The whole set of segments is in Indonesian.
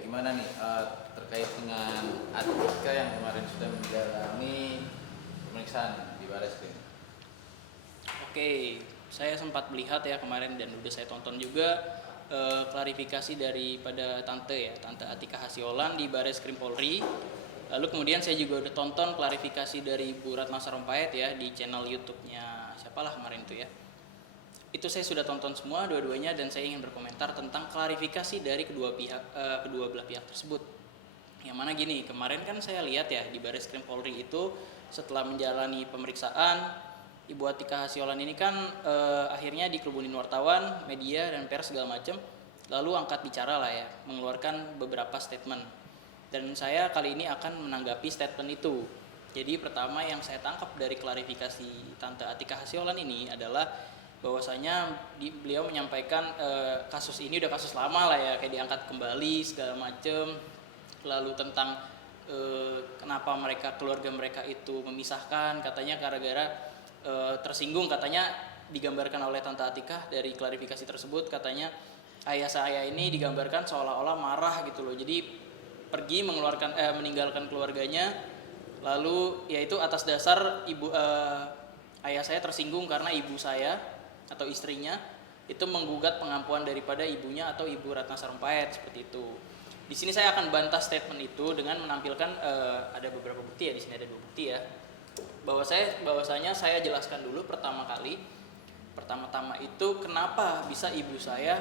gimana nih terkait dengan Atika yang kemarin sudah menjalani pemeriksaan di Barreskrim? Oke, saya sempat melihat ya kemarin dan udah saya tonton juga klarifikasi daripada Tante Atika Hasyolan di Barreskrim Polri. Lalu kemudian saya juga udah tonton klarifikasi dari Bu Ratna Sarumpait ya di channel YouTube-nya siapalah kemarin itu ya. Itu saya sudah tonton semua dua-duanya dan saya ingin berkomentar tentang klarifikasi dari kedua belah pihak tersebut. Yang mana gini, kemarin kan saya lihat ya di Barreskrim Polri itu setelah menjalani pemeriksaan Ibu Atika Hasyolan ini kan akhirnya dikerubunin wartawan, media dan pers segala macam, lalu angkat bicara lah ya, mengeluarkan beberapa statement. Dan saya kali ini akan menanggapi statement itu. Jadi pertama yang saya tangkap dari klarifikasi Tante Atika Hasyolan ini adalah bahwasanya beliau menyampaikan kasus ini udah kasus lama lah ya, kayak diangkat kembali segala macam. Lalu tentang kenapa keluarga mereka itu memisahkan, katanya gara-gara tersinggung, katanya digambarkan oleh Tante Atika dari klarifikasi tersebut, katanya ayah saya ini digambarkan seolah-olah marah gitu loh, jadi pergi meninggalkan keluarganya, lalu yaitu atas dasar ayah saya tersinggung karena ibu saya atau istrinya itu menggugat pengampuan daripada ibunya atau Ibu Ratna Sarumpait seperti itu. Di sini saya akan bantah statement itu dengan menampilkan ada beberapa bukti ya, di sini ada 2 bukti ya. Bahwasanya saya jelaskan dulu pertama-tama itu kenapa bisa ibu saya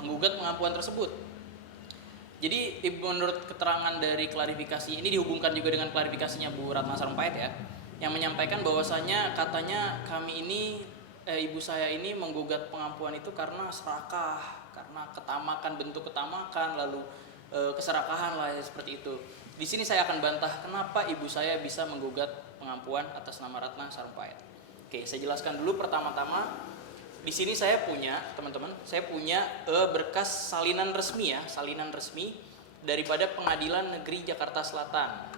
menggugat pengampuan tersebut. Jadi menurut keterangan dari klarifikasi ini dihubungkan juga dengan klarifikasinya Bu Ratna Sarumpait ya, yang menyampaikan bahwasanya katanya ibu saya ini menggugat pengampuan itu karena serakah, karena bentuk ketamakan, lalu keserakahan lah ya, seperti itu. Di sini saya akan bantah kenapa ibu saya bisa menggugat pengampuan atas nama Ratna Sarumpait. Oke, saya jelaskan dulu pertama-tama. Di sini saya punya, teman-teman, berkas salinan resmi daripada Pengadilan Negeri Jakarta Selatan.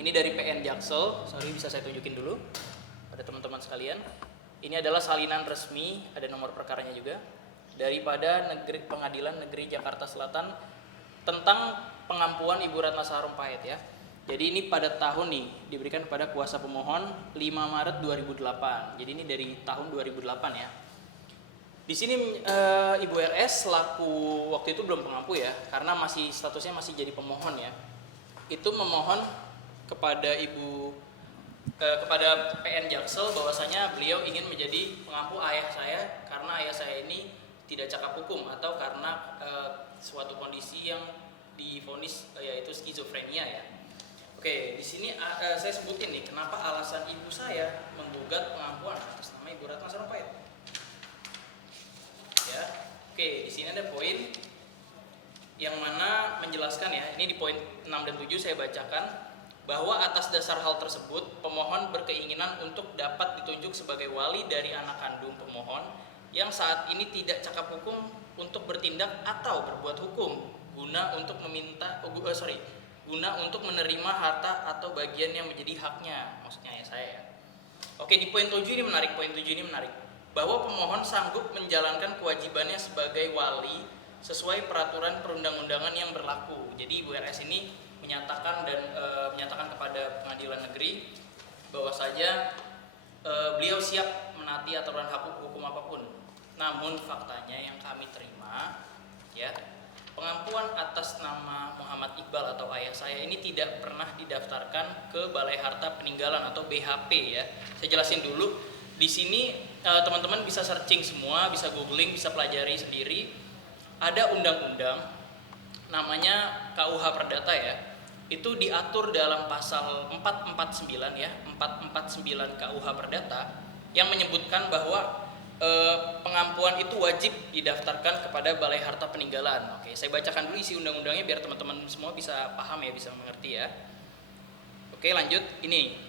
Ini dari PN Jaksel, bisa saya tunjukin dulu pada teman-teman sekalian. Ini adalah salinan resmi, ada nomor perkaranya juga, daripada Pengadilan Negeri Jakarta Selatan tentang pengampuan Ibu Ratna Sarumpait ya. Jadi ini pada tahun nih diberikan kepada kuasa pemohon 5 Maret 2008. Jadi ini dari tahun 2008 ya. Di sini Ibu RS selaku waktu itu belum pengampu ya, karena statusnya masih jadi pemohon ya. Itu memohon kepada kepada PN Jaksel bahwasanya beliau ingin menjadi pengampu ayah saya karena ayah saya ini tidak cakap hukum atau karena suatu kondisi yang divonis yaitu skizofrenia ya. Oke, di sini saya sebutin nih kenapa alasan ibu saya menggugat pengampuan atas nama Ibu Ratna Sarumpait. Ya. Oke, di sini ada poin yang mana menjelaskan ya. Ini di poin 6 dan 7 saya bacakan bahwa atas dasar hal tersebut pemohon berkeinginan untuk dapat ditunjuk sebagai wali dari anak kandung pemohon yang saat ini tidak cakap hukum untuk bertindak atau berbuat hukum guna untuk menerima harta atau bagian yang menjadi haknya, maksudnya ya saya ya. Oke, di poin 7 ini menarik, bahwa pemohon sanggup menjalankan kewajibannya sebagai wali sesuai peraturan perundang-undangan yang berlaku. Jadi Ibu RS ini menyatakan kepada pengadilan negeri bahwa saja beliau siap menaati aturan hukum apapun. Namun faktanya yang kami terima ya, pengampuan atas nama Muhammad Iqbal atau ayah saya ini tidak pernah didaftarkan ke Balai Harta Peninggalan atau BHP ya. Saya jelasin dulu. Di sini teman-teman bisa searching semua, bisa googling, bisa pelajari sendiri. Ada undang-undang namanya KUH Perdata ya. Itu diatur dalam pasal 449 ya, 449 KUH Perdata yang menyebutkan bahwa pengampuan itu wajib didaftarkan kepada Balai Harta Peninggalan. Oke, saya bacakan dulu isi undang-undangnya biar teman-teman semua bisa paham ya, bisa mengerti ya. Oke, lanjut. Ini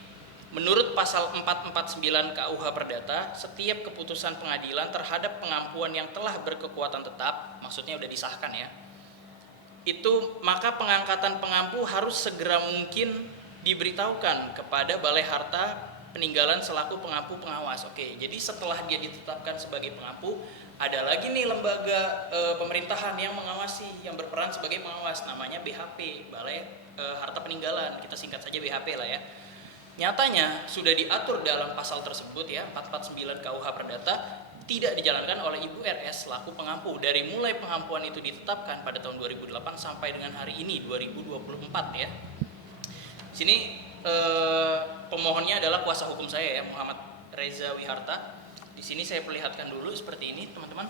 menurut pasal 449 KUH Perdata, setiap keputusan pengadilan terhadap pengampuan yang telah berkekuatan tetap, maksudnya udah disahkan ya, itu maka pengangkatan pengampu harus segera mungkin diberitahukan kepada Balai Harta Peninggalan selaku pengampu pengawas. Oke, jadi setelah dia ditetapkan sebagai pengampu, Ada lagi nih lembaga pemerintahan yang mengawasi, yang berperan sebagai pengawas, namanya BHP, Balai Harta Peninggalan, kita singkat saja BHP lah ya. Nyatanya sudah diatur dalam pasal tersebut ya, 449 KUH Perdata, tidak dijalankan oleh Ibu RS selaku pengampu dari mulai pengampuan itu ditetapkan pada tahun 2008 sampai dengan hari ini 2024 ya. Sini pemohonnya adalah kuasa hukum saya ya, Muhammad Reza Wiharta. Di sini saya perlihatkan dulu seperti ini teman-teman.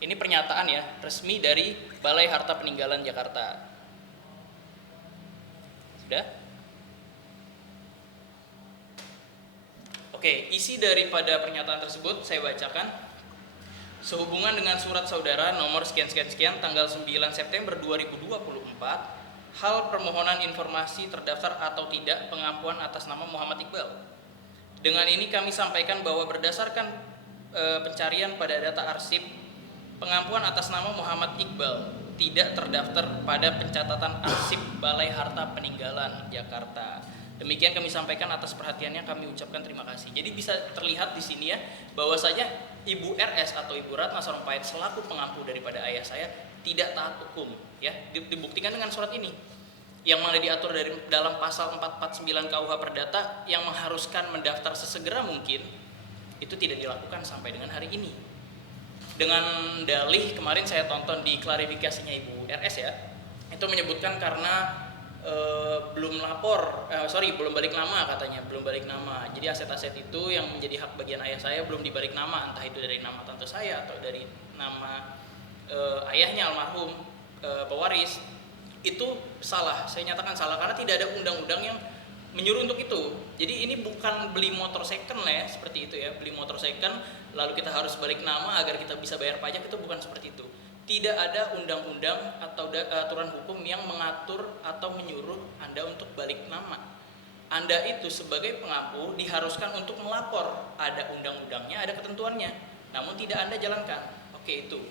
Ini pernyataan ya resmi dari Balai Harta Peninggalan Jakarta. Sudah? Oke, isi daripada pernyataan tersebut saya bacakan. Sehubungan dengan surat saudara nomor sekian tanggal 9 September 2024, hal permohonan informasi terdaftar atau tidak pengampuan atas nama Muhammad Iqbal. Dengan ini kami sampaikan bahwa berdasarkan pencarian pada data arsip, pengampuan atas nama Muhammad Iqbal tidak terdaftar pada pencatatan arsip Balai Harta Peninggalan Jakarta. Demikian kami sampaikan, atas perhatiannya kami ucapkan terima kasih. Jadi bisa terlihat di sini ya, bahwasanya Ibu RS atau Ibu Ratna Sarumpait selaku pengampu daripada ayah saya tidak taat hukum ya. Dibuktikan dengan surat ini yang mana diatur dalam pasal 449 KUH Perdata yang mengharuskan mendaftar sesegera mungkin, itu tidak dilakukan sampai dengan hari ini. Dengan dalih kemarin saya tonton di klarifikasinya Ibu RS ya, itu menyebutkan karena belum balik nama katanya, belum balik nama. Jadi aset-aset itu yang menjadi hak bagian ayah saya belum dibalik nama, entah itu dari nama tante saya atau dari nama ayahnya almarhum pewaris. Itu salah, saya nyatakan salah karena tidak ada undang-undang yang menyuruh untuk itu. Jadi ini bukan beli motor second lah ya, seperti itu ya, beli motor second lalu kita harus balik nama agar kita bisa bayar pajak, itu bukan seperti itu. Tidak ada undang-undang atau aturan hukum yang mengatur atau menyuruh Anda untuk balik nama. Anda itu sebagai pengampu diharuskan untuk melapor, ada undang-undangnya, ada ketentuannya, namun tidak Anda jalankan. Oke, itu.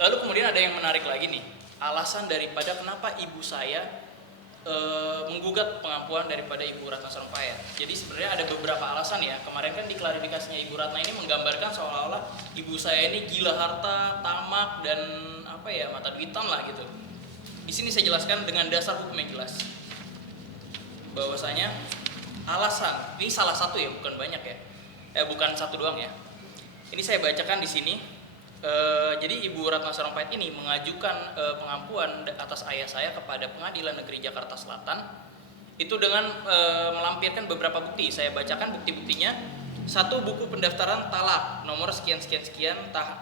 Lalu kemudian ada yang menarik lagi nih, alasan daripada kenapa ibu saya menggugat pengampuan daripada Ibu Ratna Sarumpait. Jadi sebenarnya ada beberapa alasan ya. Kemarin kan di klarifikasinya Ibu Ratna ini menggambarkan seolah-olah ibu saya ini gila harta, tamak, dan mata duitan lah gitu. Di sini saya jelaskan dengan dasar hukum yang jelas. Bahwasanya alasan, ini salah satu ya, bukan banyak ya. Bukan satu doang ya. Ini saya bacakan di sini. Jadi Ibu Ratna Sarumpait ini mengajukan pengampuan atas ayah saya kepada Pengadilan Negeri Jakarta Selatan itu dengan melampirkan beberapa bukti. Saya bacakan bukti-buktinya. Satu, buku pendaftaran talak nomor sekian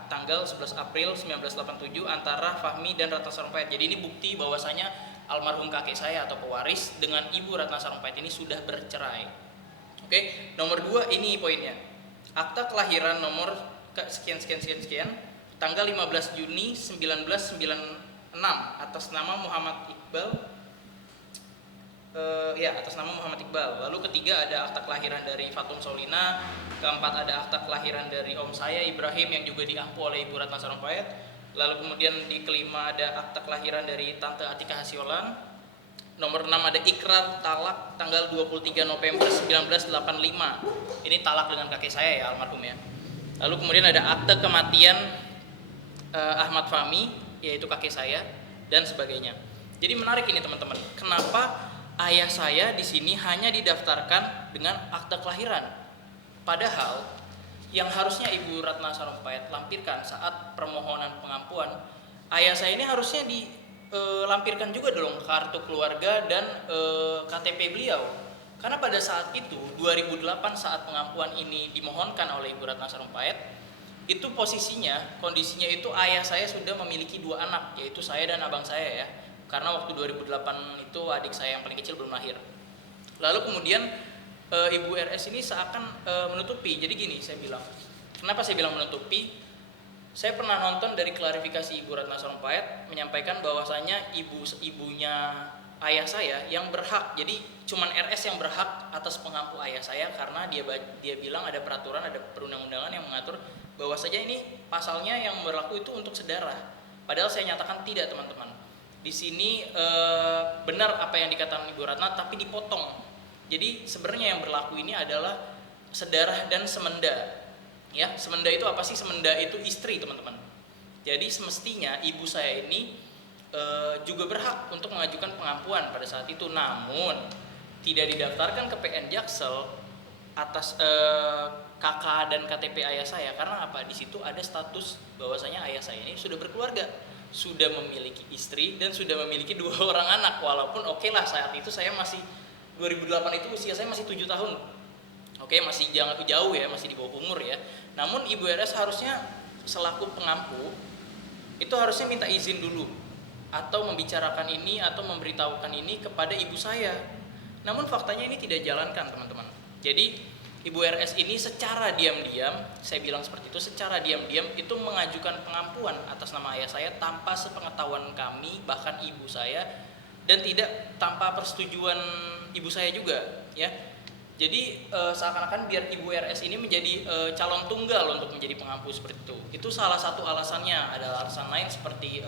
tanggal 11 April 1987 antara Fahmi dan Ratna Sarumpait. Jadi ini bukti bahwasanya almarhum kakek saya atau pewaris dengan Ibu Ratna Sarumpait ini sudah bercerai. Oke, nomor 2 ini poinnya. Akta kelahiran nomor sekian tanggal 15 Juni 1996 atas nama Muhammad Iqbal, atas nama Muhammad Iqbal. Lalu ketiga ada akta kelahiran dari Fatum Solina. Keempat ada akta kelahiran dari om saya Ibrahim yang juga diampu oleh Ibu Ratna Sarumpait. Lalu kemudian di kelima ada akta kelahiran dari Tante Atika Hasiolan. Nomor 6 ada ikrar talak tanggal 23 November 1985. Ini talak dengan kakek saya ya, almarhum ya. Lalu kemudian ada akte kematian Ahmad Fahmi, yaitu kakek saya, dan sebagainya. Jadi menarik ini teman-teman. Kenapa ayah saya di sini hanya didaftarkan dengan akte kelahiran? Padahal yang harusnya Ibu Ratna Sarumpait lampirkan saat permohonan pengampuan, ayah saya ini harusnya dilampirkan juga dong kartu keluarga dan KTP beliau. Karena pada saat itu 2008 saat pengampuan ini dimohonkan oleh Ibu Ratna Sarumpait, itu kondisinya itu ayah saya sudah memiliki 2 anak, yaitu saya dan abang saya ya. Karena waktu 2008 itu adik saya yang paling kecil belum lahir. Lalu kemudian Ibu RS ini seakan menutupi. Jadi gini saya bilang. Kenapa saya bilang menutupi? Saya pernah nonton dari klarifikasi Ibu Ratna Sarumpait menyampaikan bahwasanya ibunya ayah saya yang berhak, jadi cuman RS yang berhak atas pengampu ayah saya karena dia bilang ada peraturan, ada perundang-undangan yang mengatur bahwa saja ini pasalnya yang berlaku itu untuk sedarah. Padahal saya nyatakan tidak teman-teman. Di sini benar apa yang dikatakan Ibu Ratna tapi dipotong. Jadi sebenarnya yang berlaku ini adalah sedarah dan semenda. Ya, semenda itu apa sih? Semenda itu istri, teman-teman. Jadi semestinya ibu saya ini juga berhak untuk mengajukan pengampuan pada saat itu, namun tidak didaftarkan ke PN Jaksel atas KK dan KTP ayah saya. Karena apa? Di situ ada status bahwasanya ayah saya ini sudah berkeluarga, sudah memiliki istri dan sudah memiliki 2 orang anak. Walaupun oke lah, saat itu saya masih 2008 itu usia saya masih 7 tahun. Oke, masih jangan jauh ya, masih di bawah umur ya. Namun Ibu RS harusnya selaku pengampu itu harusnya minta izin dulu atau membicarakan ini atau memberitahukan ini kepada ibu saya. Namun faktanya ini tidak jalankan, teman-teman. Jadi Ibu RS ini secara diam-diam, saya bilang seperti itu, secara diam-diam itu mengajukan pengampuan atas nama ayah saya tanpa sepengetahuan kami, bahkan ibu saya, dan tidak tanpa persetujuan ibu saya juga, ya. Jadi seakan-akan biar Ibu RS ini menjadi calon tunggal untuk menjadi pengampu seperti itu. Itu salah satu alasannya. Ada alasan lain seperti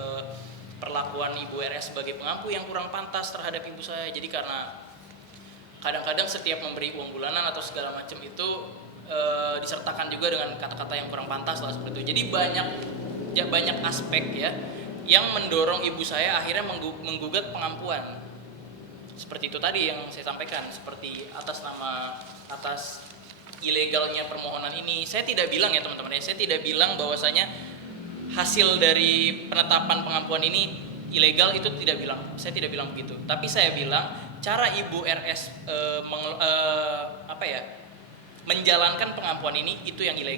perlakuan Ibu RS sebagai pengampu yang kurang pantas terhadap ibu saya. Jadi karena kadang-kadang setiap memberi uang bulanan atau segala macam itu disertakan juga dengan kata-kata yang kurang pantas lah seperti itu. Jadi banyak aspek ya yang mendorong ibu saya akhirnya menggugat pengampuan. Seperti itu tadi yang saya sampaikan, seperti atas ilegalnya permohonan ini. Saya tidak bilang ya teman-teman ya, saya tidak bilang bahwasanya hasil dari penetapan pengampuan ini ilegal, itu tidak bilang. Saya tidak bilang begitu. Tapi saya bilang cara Ibu RS menjalankan pengampuan ini itu yang ilegal.